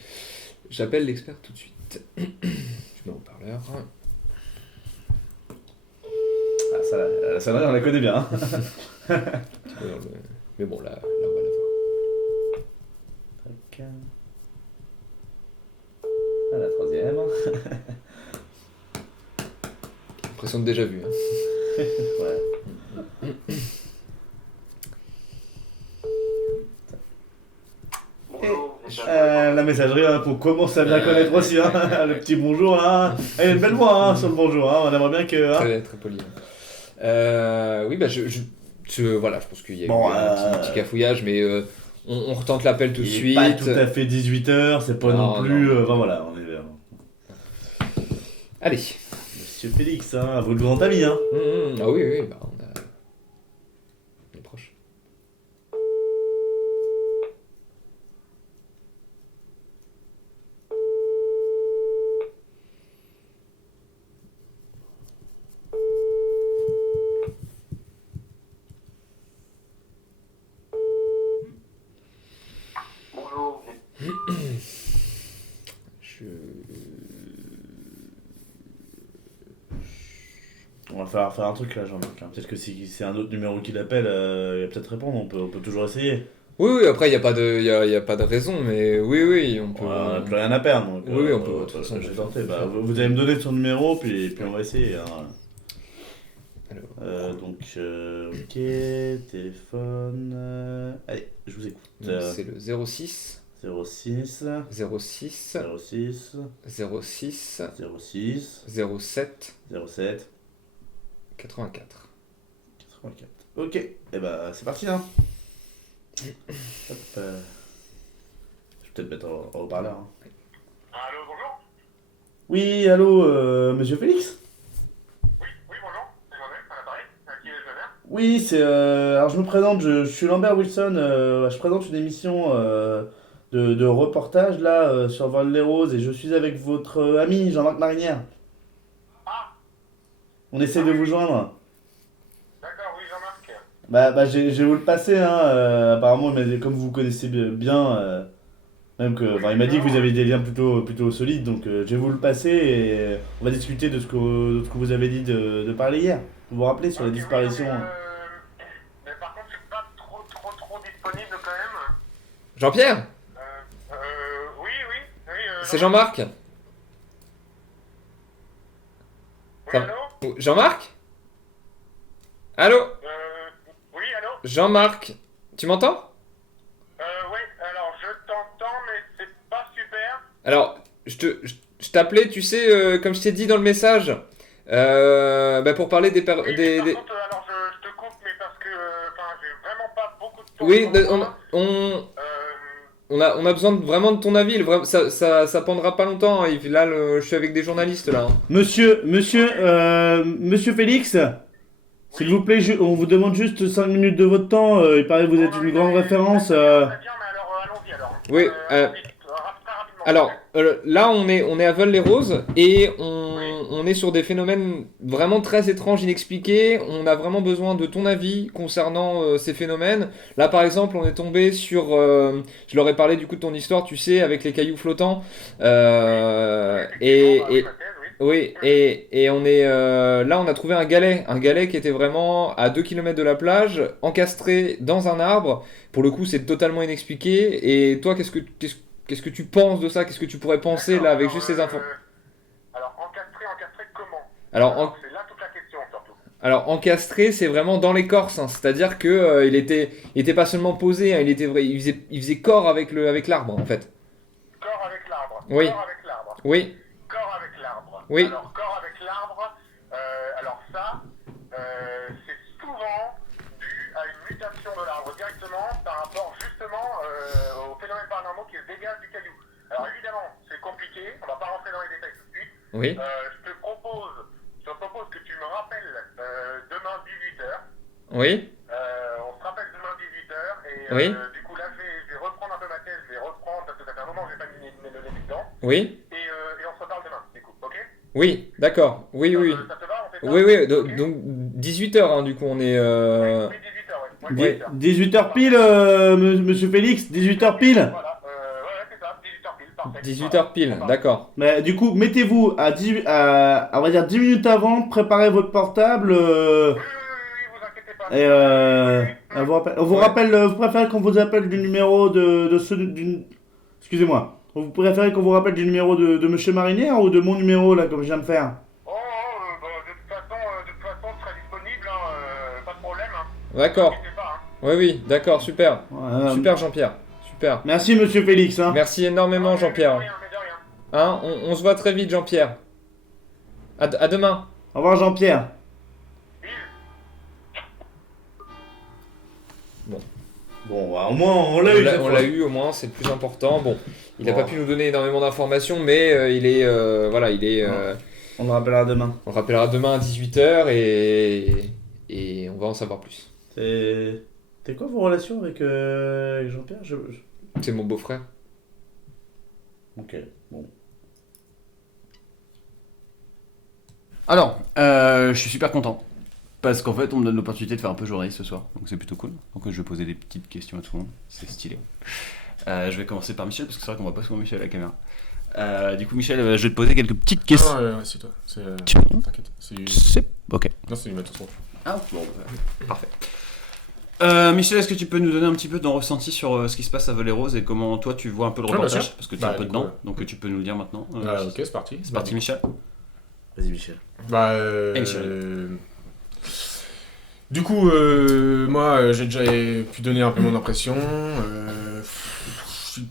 J'appelle l'expert tout de suite. Je mets au parleur. Ah, ça on la connaît bien. Hein. Mais bon, là, on va la voir. Tac. Ah, la troisième. Impression de déjà vu. Hein. Ouais. Bonjour, vous êtes bien La messagerie, hein, qu'on commence à bien connaître aussi. Hein. Le petit bonjour là. Il a une belle voix hein, sur le bonjour. Hein. On aimerait bien que. Hein. Très poli. Oui, bah voilà, je pense qu'il y a Bon, eu un petit cafouillage, mais on retente l'appel tout de Il est suite. pas tout à fait 18h, c'est pas non plus. Non. Enfin voilà, on est. Allez. Monsieur Félix, hein, votre grand ami. Hein. Ah oui, bah on est proche. Bonjour, vous êtes On va falloir faire un truc là, Jean-Marc. Hein. Peut-être que si c'est un autre numéro qui l'appelle, il va peut-être répondre. On peut toujours essayer. Oui, après, il n'y a pas de raison, mais oui, on peut. On n'a plus rien à perdre. Donc, Oui, on peut. De toute façon, je vais je vais tenter. faire. Vous allez me donner son numéro, puis on va essayer. Hein. Alors, Ok, téléphone. Allez, je vous écoute. donc, c'est le 06 06 06 06 06 06 07 07 84. 84. Ok, et bah c'est parti hein. Hop, je vais peut-être mettre en haut-parleur. Hein. Allô, bonjour. Oui, allô, Monsieur Félix? Oui, bonjour, c'est moi-même, à l'appareil, à qui est le verre? Oui, c'est. Alors je me présente, je suis Lambert Wilson, je présente une émission de reportage là sur Val-les-Roses et je suis avec votre ami Jean-Marc Marinière. Ah. On essaie de vous joindre. D'accord, oui, Jean-Marc. Bah je vais vous le passer, hein, apparemment, mais comme vous connaissez bien, même que, enfin, il m'a dit que vous avez des liens plutôt solides, donc je vais vous le passer et on va discuter de ce que vous avez dit de parler hier. Vous vous rappelez sur la disparition. Mais par contre, je suis pas trop disponible quand même. Jean-Pierre, Oui. c'est Jean-Marc. Oui, Ça- allô? Jean-Marc? Allô? Oui, allô? Jean-Marc, tu m'entends? Ouais, alors je t'entends, mais c'est pas super. Alors, je t'appelais, tu sais, comme je t'ai dit dans le message, pour parler des... Oui, mais par contre, alors je te coupe, mais parce que j'ai vraiment pas beaucoup de temps. Oui, devant moi. on a besoin vraiment de ton avis. Ça prendra pas longtemps. Hein. Là, je suis avec des journalistes là. Hein. Monsieur Félix, s'il vous plaît, on vous demande juste 5 minutes de votre temps. Il paraît que vous êtes une grande référence. Très bien, mais alors allons-y alors. Oui, Vite, très rapidement. alors là on est à Veules-les-Roses et on est sur des phénomènes vraiment très étranges, inexpliqués. On a vraiment besoin de ton avis concernant ces phénomènes. Là par exemple on est tombé sur, je leur ai parlé du coup de ton histoire, tu sais, avec les cailloux flottants. Oui, et on est là, on a trouvé un galet qui était vraiment à 2 km de la plage, encastré dans un arbre. Pour le coup, c'est totalement inexpliqué. Et toi, qu'est-ce que tu penses de ça? Qu'est-ce que tu pourrais penser là avec juste ces infos? Alors, encastré comment? Alors, C'est là toute la question, surtout. alors encastré, c'est vraiment dans l'écorce, hein. C'est-à-dire que il était pas seulement posé, hein, il faisait corps avec l'arbre en fait. Corps avec l'arbre. Oui. Corps avec l'arbre. Oui, Corps avec l'arbre. Oui. Alors, corps avec l'arbre, alors ça, c'est souvent dû à une mutation de l'arbre directement par rapport justement aux phénomènes paranormaux qui se dégagent du caillou. Alors évidemment, c'est compliqué, on va pas rentrer dans les détails tout de suite. oui, Je te propose que tu me rappelles demain 18h. oui, On se rappelle demain 18h et Oui. du coup là je vais reprendre un peu ma thèse, je vais reprendre parce que ça fait un moment que j'ai pas mis mes données dedans. oui, Et on se reparle demain, du coup, ok? oui, d'accord, oui, oui. Ça te va, on fait ça? Oui, oui, Ok. donc 18h, hein, du coup, on est. Oui, 18h, ouais. Ouais, 18h. 18h pile, monsieur Félix, 18h pile. Voilà, ouais, c'est ça, 18h pile, parfait. 18h pile, Voilà. d'accord. Mais du coup, mettez-vous on va dire 10 minutes avant, préparez votre portable. Oui, vous inquiétez pas. Et on vous rappelle, vous préférez qu'on vous appelle du numéro de ceux d'une. Excusez-moi. Vous préférez qu'on vous rappelle du numéro de Monsieur Marinier ou de mon numéro là, comme je viens de faire? Oh, de toute façon, je serai disponible, hein, pas de problème. Hein. D'accord. N'hésitez pas, hein. Oui, oui, d'accord, super. Super, Jean-Pierre. Super. Merci, monsieur Félix. Hein. Merci énormément, Mais de Jean-Pierre. rien, mais de rien. Hein, on se voit très vite, Jean-Pierre. À demain. Au revoir, Jean-Pierre. Bon, bah, au moins, on l'a eu. cette On fois. l'a eu, au moins, c'est le plus important. Bon, il n'a Bon. pas pu nous donner énormément d'informations, mais il est. Voilà, il est. On le rappellera demain. On le rappellera demain à 18h et on va en savoir plus. C'est quoi vos relations avec Jean-Pierre C'est mon beau-frère. Ok, bon. Alors, je suis super content. Parce qu'en fait, on me donne l'opportunité de faire un peu journaliste ce soir. Donc c'est plutôt cool. Donc je vais poser des petites questions à tout le monde. C'est stylé. Je vais commencer par Michel, parce que c'est vrai qu'on voit pas souvent Michel à la caméra. Du coup, Michel, je vais te poser quelques petites questions. Ah, ouais, c'est toi. T'inquiète. C'est... Ok. Non, c'est lui, de toute façon. Ah, bon, parfait. Michel, est-ce que tu peux nous donner un petit peu ton ressenti sur ce qui se passe à Veules-les-Roses et comment toi tu vois un peu le Ouais, bien reportage? sûr. Parce que tu es un peu du dedans, coup, donc tu peux nous le dire maintenant. Ok, c'est parti. C'est parti, Michel. Vas-y, Michel. Bah, Et Michel. Du coup, moi, j'ai déjà pu donner un peu mon impression. Je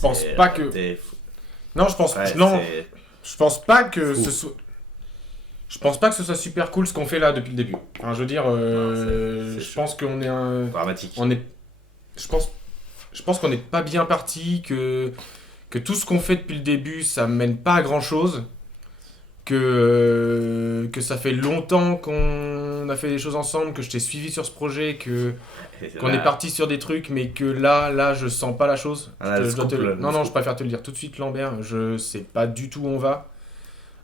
pense pas que. Non, je pense. Non, je pense pas que ce soit. Je pense pas que ce soit super cool ce qu'on fait là depuis le début. Enfin, je veux dire, je pense qu'on est un. Dramatique. On est. Je pense qu'on n'est pas bien parti, que tout ce qu'on fait depuis le début, ça mène pas à grand chose. Que ça fait longtemps qu'on a fait des choses ensemble, que je t'ai suivi sur ce projet, qu'on est parti sur des trucs, mais que là, je sens pas la chose. Non, je préfère te le dire tout de suite, Lambert. Je sais pas du tout où on va.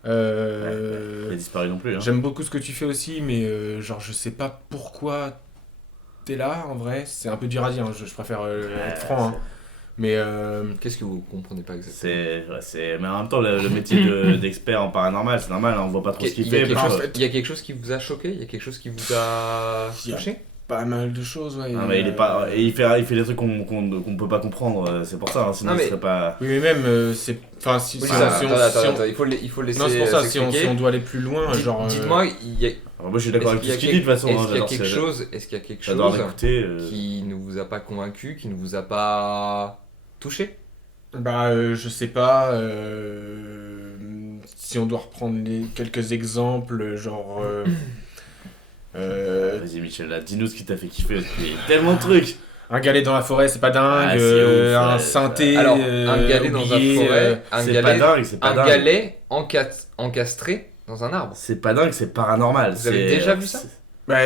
Il a disparu non plus. Hein. J'aime beaucoup ce que tu fais aussi, mais genre, je sais pas pourquoi t'es là, en vrai. C'est un peu dur à dire, hein. Je préfère être franc. Hein. Mais Qu'est-ce que vous comprenez pas exactement? Mais en même temps, le métier d'expert en paranormal, c'est normal, hein, on voit pas trop ce qu'il Il y a fait. quelque il y a quelque chose qui vous a choqué? Il y a quelque chose qui vous a Il y a- touché? pas mal de choses, ouais. Non, mais il est pas, et il fait des trucs qu'on peut pas comprendre, c'est pour ça, hein, sinon Non, mais- il serait pas. Oui, mais même, c'est. Enfin, si, Oui, si, ça, si on- attends, si on- attends, il faut le laisser Non, c'est pour ça, si on s'expliquer. doit aller plus loin, genre. Dites-moi, il y a... Alors, moi je suis d'accord avec tout ce qu'il dit de toute façon. Est-ce hein, qu'il y a j'adore quelque ce- chose, est-ce qu'il y a quelque J'adore chose l'écouter. qui ne vous a pas convaincu, qui ne vous a pas touché? Bah, je sais pas. Si on doit reprendre quelques exemples, genre. Vas-y Michel, là, dis-nous ce qui t'a fait kiffer, il y a tellement de trucs. Un galet dans la forêt, c'est pas dingue. Ah, c'est ouf, un ouais, synthé. Alors, un galet dans la oublié, forêt, un C'est galet, pas dingue, c'est pas un dingue. galet encastré dans un arbre. C'est pas dingue, c'est paranormal. Vous avez déjà vu ça? Bah,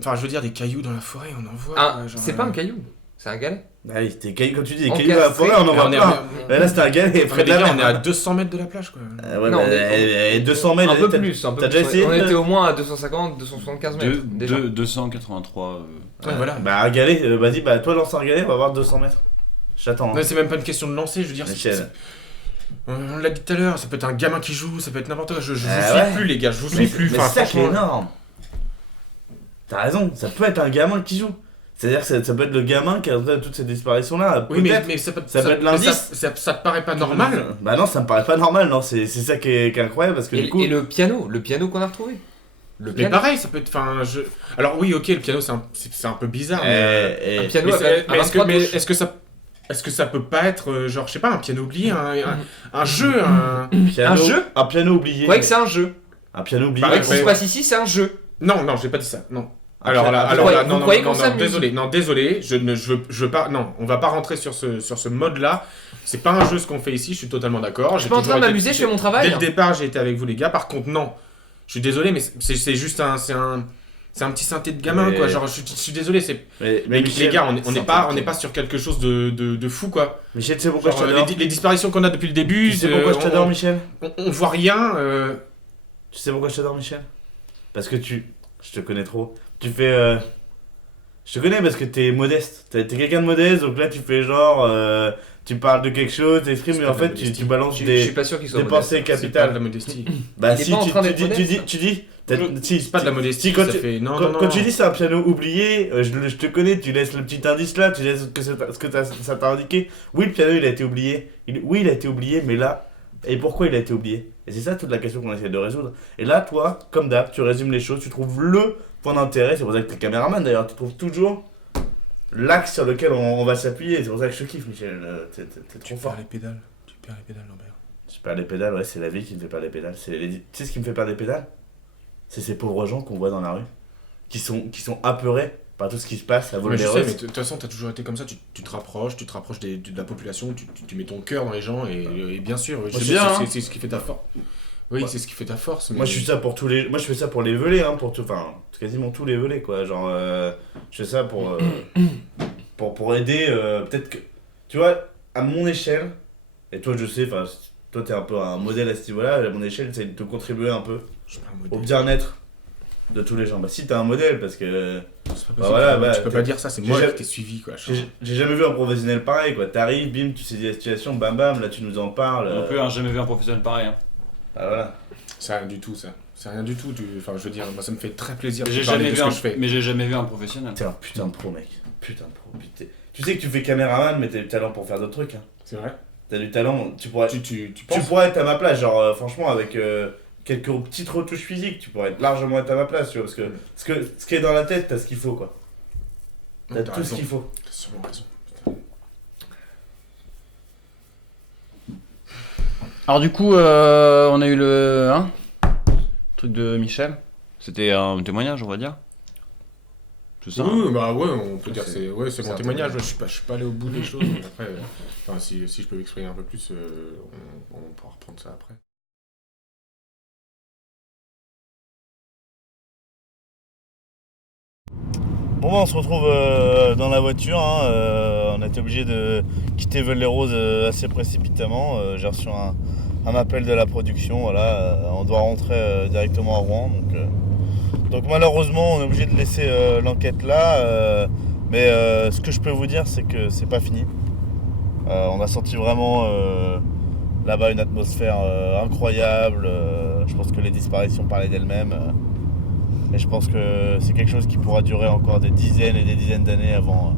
enfin, je veux dire, des cailloux dans la forêt, on en voit. Ah, genre, c'est pas un caillou. C'est un galet? Ah oui, quand tu dis des Encastré. cailloux à la forêt, on en voit on est- plein. Mais là, c'était un galet Mais près de les la gars, on est mer. à 200 mètres de la plage quoi. Ouais, Non, bah, mais- 200 mètres. Un peu t'as- plus, un peu T'as plus. déjà essayé On de- était au moins à 250, 275 mètres. déjà. 283. Ouais, voilà. Bah, un galet, vas-y, bah, toi, lance un galet, on va voir 200 mètres. J'attends. hein. Non, c'est même pas une question de lancer, je veux dire. Michel. On l'a dit tout à l'heure, ça peut être un gamin qui joue, ça peut être n'importe quoi. Je vous Ah suis ouais. plus, les gars, je vous Mais suis plus. mais Enfin, c'est ça qui est franchement, énorme. T'as raison, ça peut être un gamin qui joue. C'est-à-dire que ça peut être le gamin qui a résultat de toutes ces disparitions-là. Oui, peut-être. mais ça peut Ça peut être l'indice. Ça te paraît pas normal? Bah non, ça me paraît pas normal, non. C'est ça qui est incroyable parce que du coup. Et le piano qu'on a retrouvé. Le Mais piano. pareil, ça peut être. Enfin, alors oui, ok, le piano c'est un peu bizarre, mais. Un piano Mais, à c'est- mais 23 touches. est-ce que ça peut pas être genre, je sais pas, un piano oublié, un jeu, un. piano, un jeu Un piano oublié. Vous croyez que c'est un jeu? Un piano oublié. Pareil, Ce qui se passe ici, c'est un jeu. Non, j'ai pas dit ça, non. Un Alors piano- là, Vous non, croyez qu'on non, s'amuse? désolé, je veux pas, non, on va pas rentrer sur ce mode-là. C'est pas un jeu ce qu'on fait ici, je suis totalement d'accord. Je suis pas en train de m'amuser, je fais mon Dès travail. le départ, j'ai été avec vous les gars. Par contre, non, je suis désolé, mais c'est juste c'est un petit synthé de gamin, Mais- quoi. Genre, je suis désolé, Mais les Michel, gars, on c'est n'est pas sur quelque chose de fou, quoi. Michel, tu sais pourquoi Genre, je t'adore les disparitions qu'on a depuis le début, Tu sais pourquoi je t'adore, Michel on voit rien. Tu sais pourquoi je t'adore, Michel Parce que je te connais trop. Tu fais. Je te connais parce que t'es modeste. T'es quelqu'un de modeste, donc là tu fais genre. Tu parles de quelque chose, t'exprimes, C'est mais pas en de la fait modestie. tu balances Je des suis pas sûr qu'il soit des modeste. pensées C'est pas de capitales. la modestie. Bah Il est si, pas en train d'être tu modeste. dis. Si, C'est pas de la modestie. quand ça tu- fait... non, Quand, non, non. quand tu dis c'est un piano oublié, je te connais, tu laisses le petit indice là, tu laisses ce que ça t'a indiqué. Oui, le piano il a été oublié. Oui, il a été oublié, mais là, et pourquoi il a été oublié? Et c'est ça toute la question qu'on essaie de résoudre. Et là, toi, comme d'hab, tu résumes les choses, tu trouves le point d'intérêt. C'est pour ça que t'es caméraman d'ailleurs, tu trouves toujours l'axe sur lequel on va s'appuyer. C'est pour ça que je te kiffe, Michel. T'es trop fort. Tu perds les pédales, Lambert. Je perds les pédales, ouais, c'est la vie qui me fait perdre les pédales. Tu sais ce qui me fait perdre les pédales? C'est ces pauvres gens qu'on voit dans la rue, qui sont apeurés par tout ce qui se passe à Mais je sais, Volderos. mais de toute façon, t'as toujours été comme ça, tu te rapproches de la population, tu mets ton cœur dans les gens, et bien sûr, je c'est sais, bien, c'est ce qui fait ta force. Oui, Ouais. c'est ce qui fait ta force. Mais... Moi je fais ça pour moi je fais ça pour les velets, hein, quasiment tous les velets quoi. Genre je fais ça pour aider peut-être que tu vois à mon échelle, et toi je sais, enfin toi t'es un peu un modèle à ce niveau-là, à mon échelle c'est de te contribuer un peu Je suis pas un au modèle. bien-être de tous les gens. Bah si t'es un modèle parce que C'est pas possible, voilà, bah, tu peux pas dire ça, c'est j'ai moi jamais- qui t'ai suivi, quoi. j'ai jamais vu un professionnel pareil quoi. T'arrives, bim, tu sais la situation, bam bam, là tu nous en parles. Non plus, hein, jamais vu un professionnel pareil. Hein. Bah voilà. C'est rien du tout, ça. C'est rien du tout. Enfin, je veux dire, moi, ça me fait très plaisir de J'ai te parler jamais de vu ce un, que je fais. mais j'ai jamais vu un professionnel. T'es un putain de pro mec. Putain de pro. Putain. Tu sais que tu fais caméraman mais t'as du talent pour faire d'autres trucs. Hein. C'est vrai. T'as du talent, tu pourrais. Tu Tu penses pourrais être à ma place, genre franchement avec quelques petites retouches physiques, tu pourrais être largement être à ma place, tu vois, parce que ce qui est dans la tête, t'as ce qu'il faut quoi. T'as T'as tout raison. ce qu'il faut. T'as sûrement raison. Alors du coup, on a eu le truc de Michel. C'était un témoignage, on va dire. C'est ça. Oui, bah ouais, on peut dire C'est- c'est ouais, c'est c'est mon un témoignage. Je suis pas allé au bout des choses. Mais après, enfin, si je peux m'exprimer un peu plus, on pourra reprendre ça après. Bon bah on se retrouve dans la voiture, hein, on a été obligé de quitter Volderos assez précipitamment, j'ai reçu un appel de la production, voilà, on doit rentrer directement à Rouen, donc malheureusement on est obligé de laisser l'enquête là, mais ce que je peux vous dire c'est que c'est pas fini. On a senti vraiment là-bas une atmosphère incroyable, je pense que les disparitions parlaient d'elles-mêmes. Et je pense que c'est quelque chose qui pourra durer encore des dizaines et des dizaines d'années avant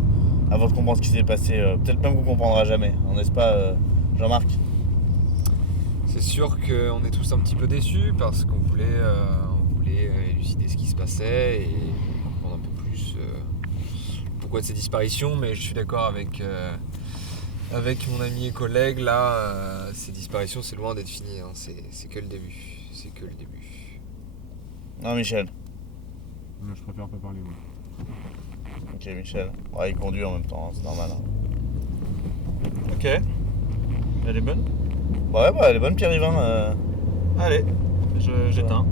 de comprendre ce qui s'est passé. Peut-être même qu'on ne comprendra jamais, n'est-ce pas Jean-Marc? C'est sûr qu'on est tous un petit peu déçus parce qu'on voulait élucider ce qui se passait et comprendre un peu plus pourquoi de ces disparitions, mais je suis d'accord avec mon ami et collègue, là, ces disparitions c'est loin d'être fini, hein. C'est que le début, c'est que le début. Non Michel. Je préfère pas parler, moi. Ok Michel. Ouais, il conduit en même temps, hein, c'est normal. Hein. Ok. Elle est bonne? Ouais, bah elle est bonne Pierre-Yvain. Allez, j'éteins.